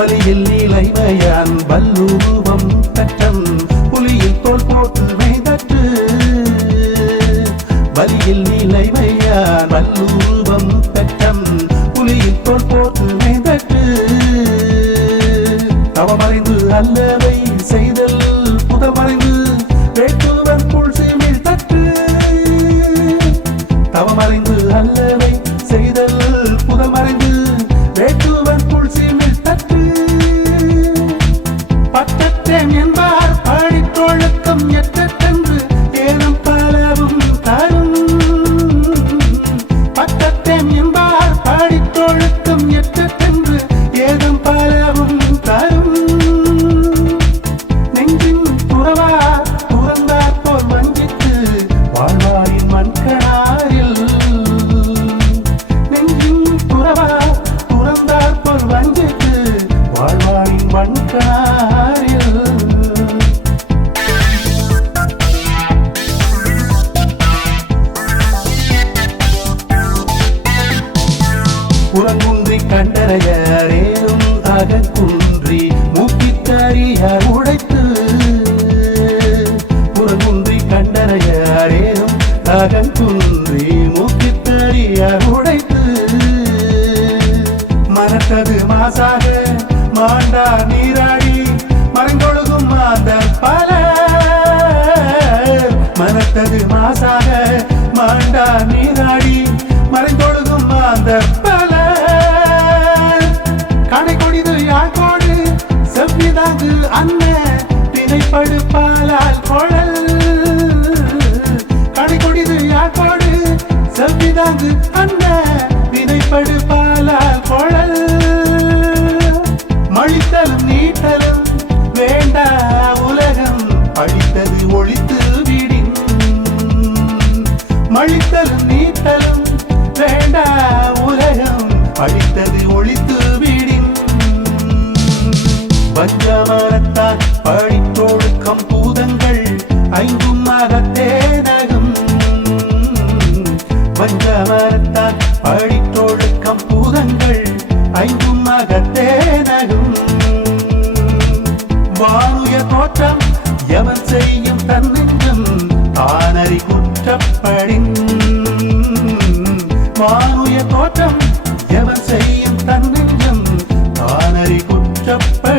வலியில் நீலைமையான் வல்லூபம் தட்டம் புலியில் தோல் போட்டு மெய்தற்று வலியில் நீலைமையான் வல்லூபம் தட்டம் புலியில் தோல் போட்டு மெய்தற்று தவமறைந்து அல்லவை செய்தல் புதமறைந்து வேட்டுவன் புல் சீமில் தற்று தவமறைந்து அல்லவை செய்தல் புதமறைந்து வேட்டுவன் புல் சீமில் தற்று பட்டற்றேன் என்பார் படித்தொழுக்கம் எற்றென்று ஏனம் பலவும் தரும் பட்டற்றேன் என்பார் படித்தொழுக்கம் எற்றென்று ஏனம் பலவும் தரும் நெஞ்சின் துறவா துறந்தார் போல் வஞ்சித்து வாழ்வாயின் மண்கணாரில் நெஞ்சின் துறவா துறந்தார் போல் வஞ்சித்து வாழ்வாயின் மண்கணாரில் புறங்குன்றி கண்டரையரேனும் அகக்குன்றி மூக்கித்தறியார் உடைத்து புறங்குன்றி கண்டரையரேனும் அகக்குன்றி மூக்கித்தறியார் உடைத்து மனத்தது மாசாக மாண்டா நீராடி மறைந்தொழுகும் மாந்தர் பல மனத்தது மாசாக மாண்டா நீராடி மறைந்தொழுகும் மாந்தர் பல கடை கொடிது யாழ்கோடு செவ்விதாங்கு அன்ன திரைப்படு பாலால் குழல் கடை கொடிது யாழ்கோடு செவ்விதாங்கு அன்ன திரைப்படு பாலால் குழல் மழித்தலும் நீட்டலும் வேண்டா உலகம் அழித்தது ஒழித்து விடின் மழித்தலும் நீட்டலும் வேண்டா உலகம் அழித்தது ஒழித்து விடின் பஞ்சமரத்தால் படித்தொழுக்கம் பூதங்கள் ஐந்தும் அகத்தே நகும் பஞ்சமரத்தால் படித்தொழுக்கம் பூதங்கள் ஐந்தும் அகத்தே நகும் வானுய தோற்றம் எவன் செய்யும் தன்னெஞ்சம் தானறி குற்றப்படின் வானுய தோற்றம் எவன் செய்யும் தன்னெஞ்சம் தானறி குற்றப்ப